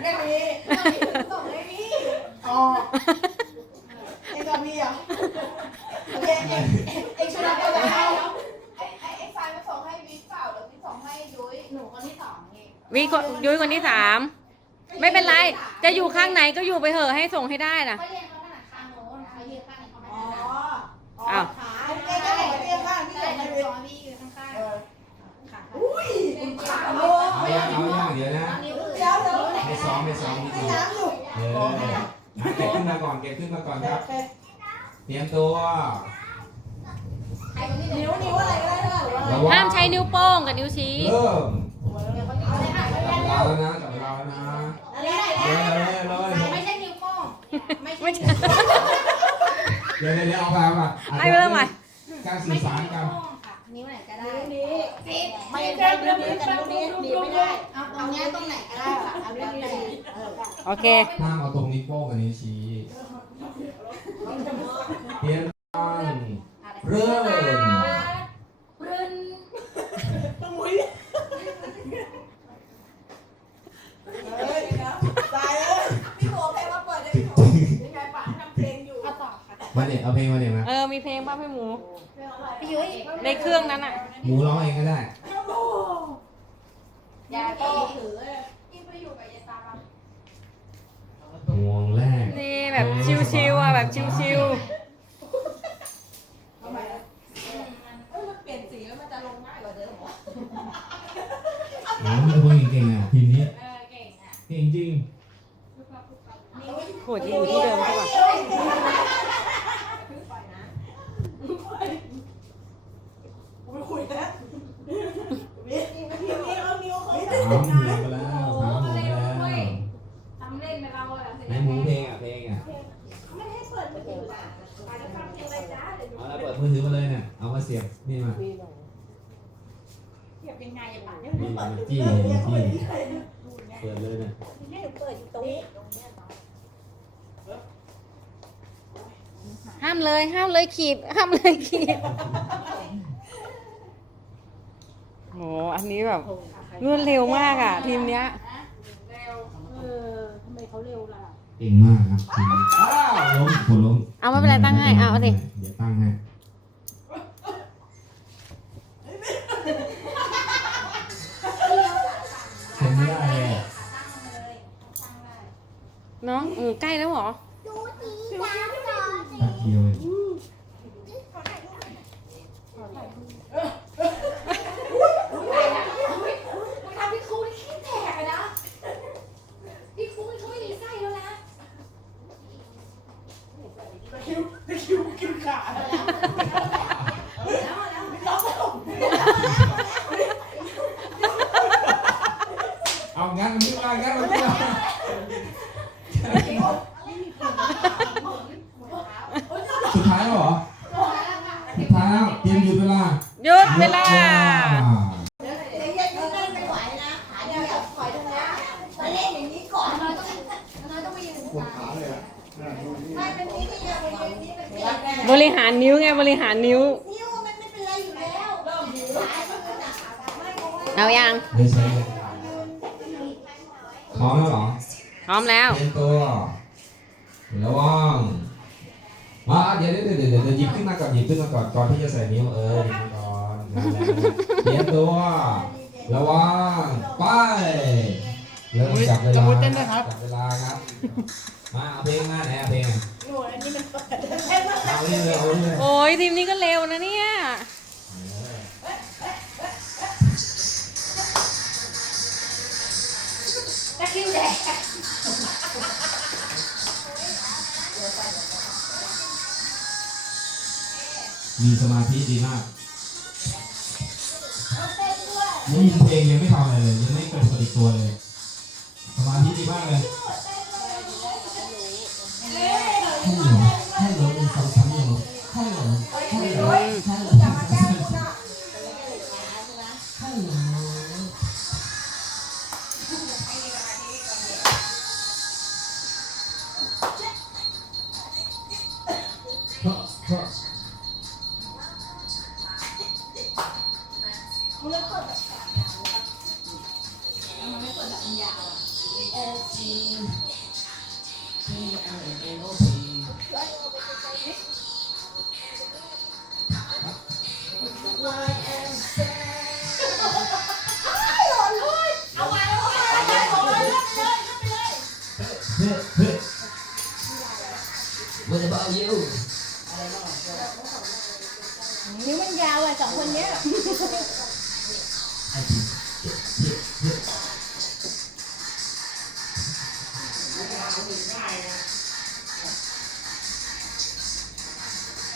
ไม่มีส่งไม่มีอ๋อเอ็งก็มีเหรอโอเคเอ็งเอ็งชนะก็ได้ไอ้ไอ้ไอ้ทรายมาส่งให้วิกเปล่าหรือวิกส่งให้ยุ้ยหนูคนที่สองนี่วิคนยุ้ยคนที่สามไม่เป็นไร จะอยู่ข้างไหนก็อยู่ไปเหอะให้ส่งให้ได้นะเขาเรียนเขาถนัดข้างโน้นเขายืนข้างนี้เขาไม่อ๋อถนัดอ๋อขาเอ็งก็บอกว่าเอ็งข้างพี่ใช่ส่งหให้นูวิสอนพี่ยืนข้างเออๆขาอุ้ยคุณขาโลเอายังเอายังเดี๋ยวนะ นิ้วอื่นเดี๋ยวเดี๋ยวให้ ซ้อมให้ซ้อมนิดให้นึงน้ำอยู่เออเก็บขึ้นมาก่อนเก็บขึ้นมาก่อนครับ เตรียมตัว นิ้วนิ้วอะไรก็ได้หรือว่าระวังห้ามใช้นิ้วโป้งกับนิ้วชี้ เริ่มจับเวลาแล้วนะจับเวลาแล้วนะอะไรเร็วเร็วเร็วเร็วไม่ใช่นิ้วโป้งไม่ใช่ใช่เดี๋ยวเดี๋ยวเอาไปเอาไปให้เริ่มใหม่ การสื่อสารกันค่ะ นิ้วไหนก็ได้นิ้วนี้ฟิตไม่ได้นิ้วนี้กับนิ้วนี้หนีไม่ได้เอาตรงเนี้ยตรงไหนก็ได้ค่ะเอาแล้วแต่เออโอเคห้ามเอาตรงนิ้วโป้งกับนิ้วชี้เตรียมตั้งเริ่มรึ เครื่องนั้นอะ หมูร้องเองก็ได้อย่าก็ถือพี่ไปอยู่กับยายตาบ้างงวงแรกนี่แบบชิวๆอะแบบชิวทำไมอะเอ้ยมันเปลี่ยนสีแล้วมันจะลงง่ายกว่าเดิมเหรออ๋อเป็นคนเก่งๆอะทีมนี้เออเก่งอะเก่งจริงๆโหดอยู่ที่เดิมใช่ป่ะ ไม่คุยนะนี่นี่นี่เอานิ้วเขา สามหมื่นไปแล้วสามหมื่นไปแล้ว ทำเล่นไปเราอะ ไหนหมูเพลงอะเพลงอะ ไม่ให้เปิดมือถืออะไปแล้วฟังเพลงอะไรจ้าเดี๋ยวดู เอาละเปิดมือถือมาเลยเนี่ยเอามาเสียบนี่มา เก็บยังไงอะป๋าเนี่ย นี่ เปิ มา ด จี้ เปิด จี้ เปิด เปิดเลยเนี่ย ให้ห นูเปิดอยู่ตรงนี้ตรงเนี้ยห้ามเลยห้ามเลยขีดห้ามเลยขีดโหอันนี้แบบรวดเร็วมากอะ ทีมเนี้ยเร็วเออทำไมเขาเร็วล่ะ เก่งมากครับทีมนี้อ้าวล้มคนล้มเอาไม่เป็นไรตั้งให้เอาเอาสิ เดี๋ยวตั้งให้ น้องอือใกล้แล้วเหรอแป๊บเดียวเอง มึงทำพี่ครูนี่ขี้แตกเลยนะพี่ครูนี่เขาไม่ดีไส้แล้วนะ คิวคิวคิวขา เอา แล้ว แล้วเอาแล้ว น้องก็ตก เอางั้นมันขึ้นมางั้นมันขึ้นมาสุดท้ายแล้วเหรอสุดท้าย แล้วเตรียมหยุดเวลาหยุดเวลาเดี๋ยวเย็นนี้ไม่ไหวนะขาเดียวถอยตรงนี้มาเล่นอย่างนี้ก่อนน้อยต้องน้อยต้องไปยืนกลางไม่เป็นนี้ก็ยังเป็นนี้เป็นนี้แน่บริหารนิ้วไงบริหารนิ้วนิ้วมันไม่เป็นไรอยู่แล้วเริ่มหิวขาก็คือหนักไม่เพราะว่าเอายัง ไม่ใช่พร้อมแล้วเหรอพร้อมแล้ว เตรียมตัวระวัง มาเดี๋ยวเดี๋ยวเดี๋ยวเดี๋ยวเดี๋ยวหยิบขึ้นมาก่อนหยิบขึ้นมาก่อนก่อนที่จะใส่นิ้วเออหยิบมาก่อนนั่นแหละเตรียมตัวระวังไปเริ่มจับเวลาจะมุดเต้นด้วยครับจับเวลาครับมาเอาเพลงมาไหนเอาเพลงอะโอ้ยอันนี้มันเปิดเอานี่เลยเอานี่เลยโอ้ยทีมนี้ก็เร็วนะเนี่ยตะคิวแดง มีสมาธิดีมากได้ยินเพลงยังไม่ทำอะไรเลย ยังไม่เกิดปฏิตัวเลย สมาธิดีมากเลย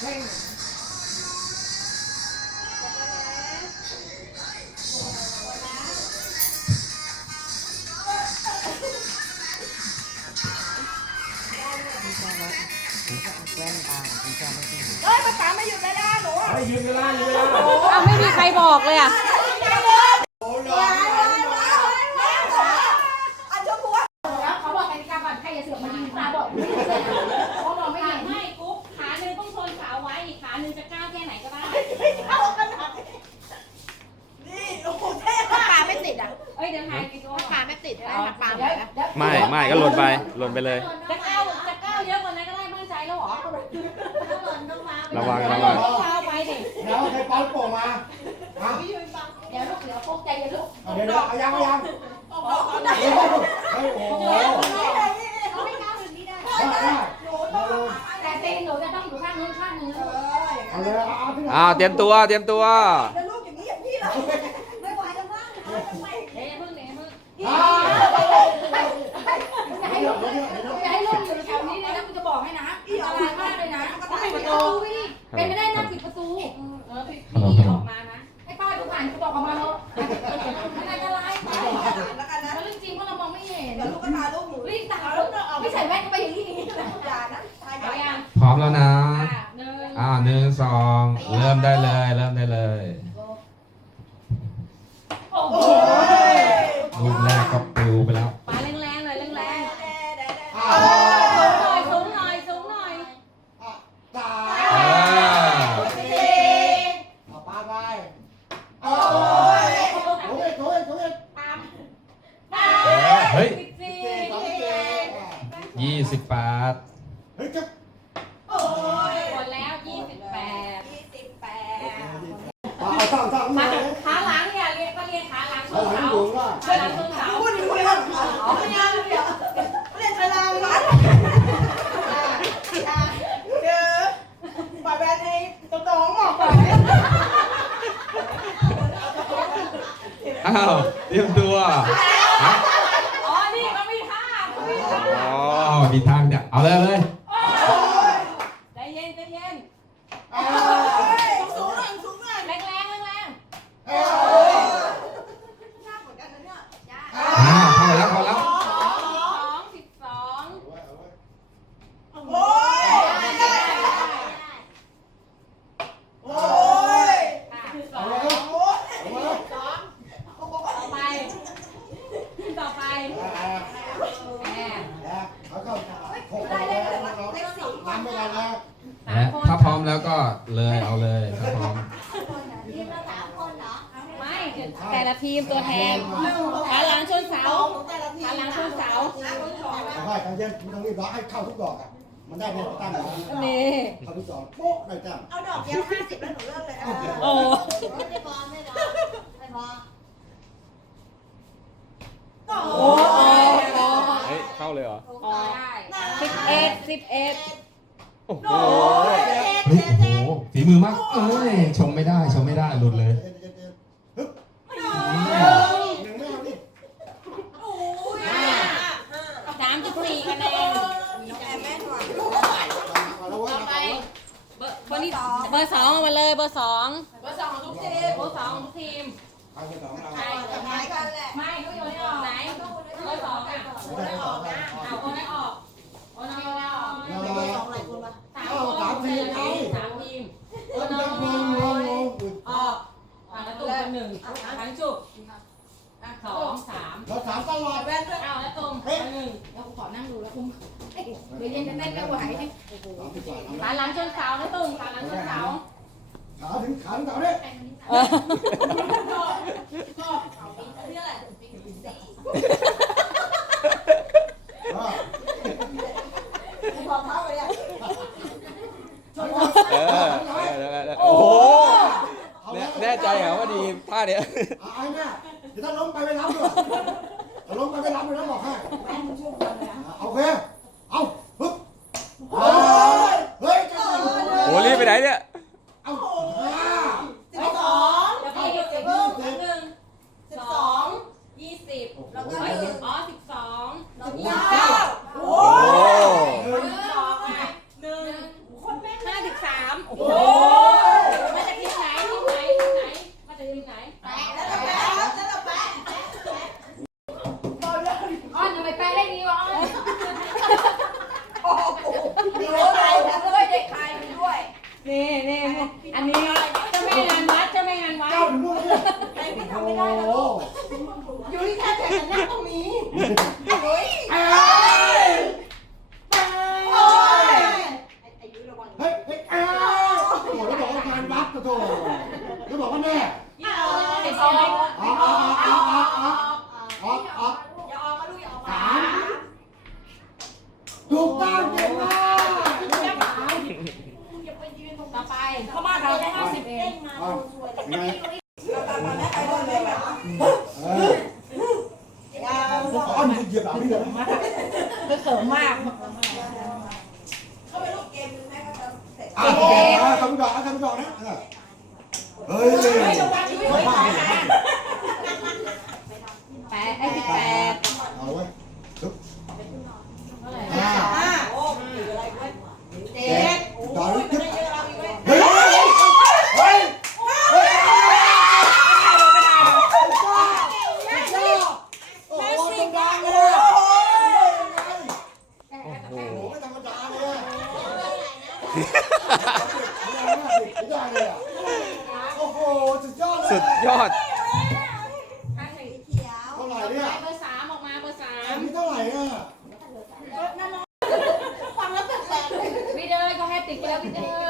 เร่งแว่นตาของคุณเจ้าไม่ดีเฮ้ยป้าป๋ามาอยู่ในร้านหนู ไปยืนกันล่างยืนกันล่าง อ้าวไม่มีใครบอกเลยอะ ติดได้ปามไม่ไม่ก็หล่นไปหล่นไปเลย จะก้าวจะก้าวเยอะกว่านั้นก็ได้ไม่ใช่แล้วเหรอระวังระวังก้าวไปดิแล้วใครปั๊มโป่มาเดี๋ยวลูกเดี๋ยวโคกใจเย็นลูกเดี๋ยวเดี๋ยวยังยังโอ้โหอ่าเตรียมตัวเตรียมตัวลูกอย่างนี้อย่างนี้เหรไม่ไหวแล้วมั้งไม่เพึ่งเนี่ยพึ่ง้าวเตรียมตัวอ๋อนี่มันมีท่ามันมีท่า อ๋อมีทางเนี่ยเอาเลยเลย ให้เข้าทุกดอกอะ มันได้แน่ตั้งอยู่นี่ เข้าทุกดอกโป๊ะได้แต้มเอาดอกเดียวห้าสิบแล้วหนูเลิกเลยนะโอ้ไม่พอไม่พอไม่พอต่อโอ้โอ้โอ้เข้าเลยเหรอสิบเอ็ดสิบเอ็ดโอ้โหฝีมือมาก เอ้ย ชมไม่ได้ ชมไม่ได้หลุดเลย บอร์สองมาเลยเบอร์สองเบอร์สองทุกทีมเบอร์สองทุกทีมเอาไสองเรา ใช่ไม่ก็โยนออกไหนเบอร์สองอะ เนี่ยเาไอ้เน่ยเดี๋ยวถ้าล้มไปไม่รับด้วย Happy birthday.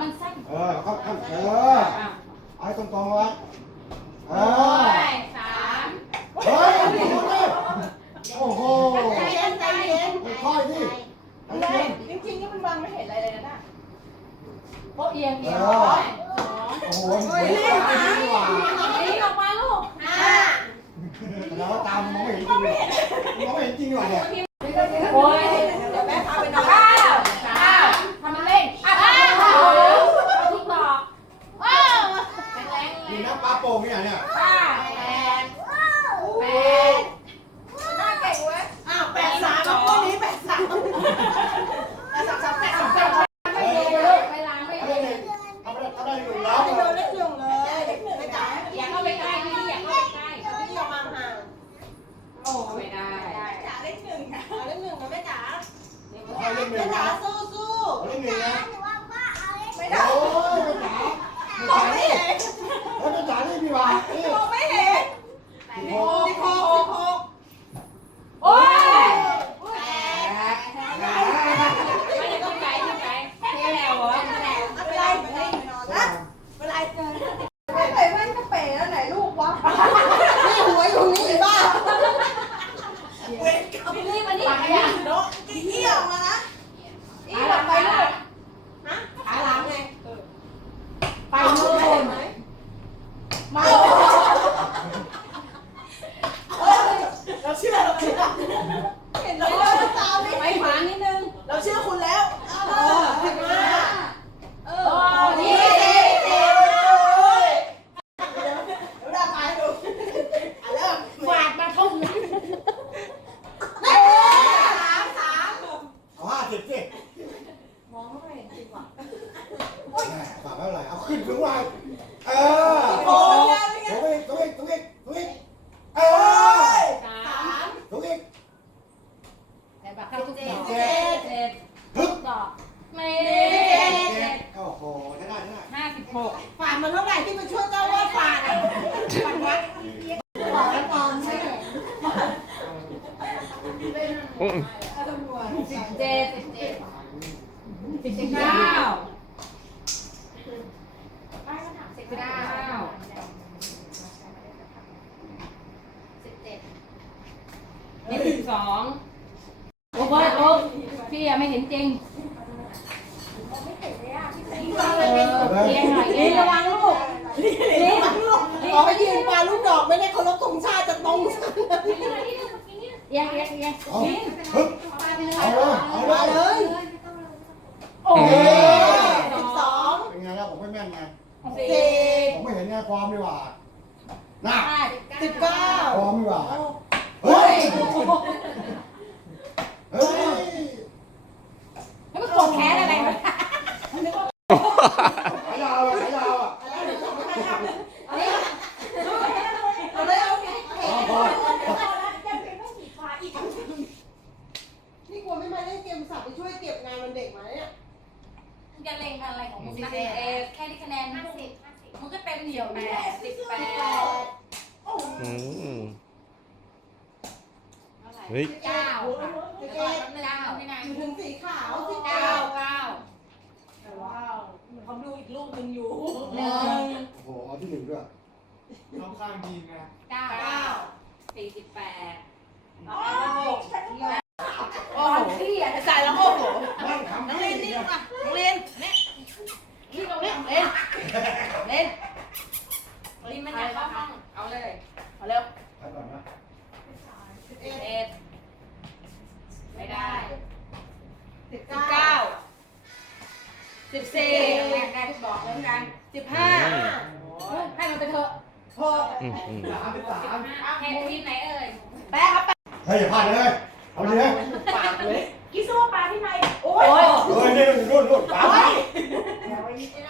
มันสั้นเออเข้าเข้าเออไอ้ตรงตรงไว้เออสามเฮ้ยนี่ดูดิโอ้โห ใจเย็นใจเย็นค่อยๆดิจริงจริงๆนี่มันบางไม่เห็นอะไรเลยนะน่ะโป๊ะเอียงเอียงรอยสองโอ้โหมันสวยมากนี่หว่ารีบออกมาลูก ห้า แล้วตามมองไม่เห็นจริงเลยมองไม่เห็นจริงดีว่าเนี่ย นะปลาโป่งเนี่ยเนี่ยแปดแปด ต่อยืนปลาลูกดอกไม่ได้เคารพธงชาติจะตรงยังยังยังอาฮึบเอาเลยเอาเลมาย เลยโอ้ยสิบสองเป็นไงครับผมไม่แม่นไงสี่ผมไม่เห็นไงความดีกว่าน่ะห้าสิบเก้าความดีกว่าเฮ้ยเฮ้ย แล้วมันโกรธแค้นอะไรไหม ฮ้ยเก้าค่เก้าเก้าไม่ถึงสีขาวสีเก้าเก้าแต่ว่าเขาดูอีกรูปหนึ่งอยู่หนึ่งโอ้โหเอาที่หนึ่งด้วย น้องข้างดี Thank.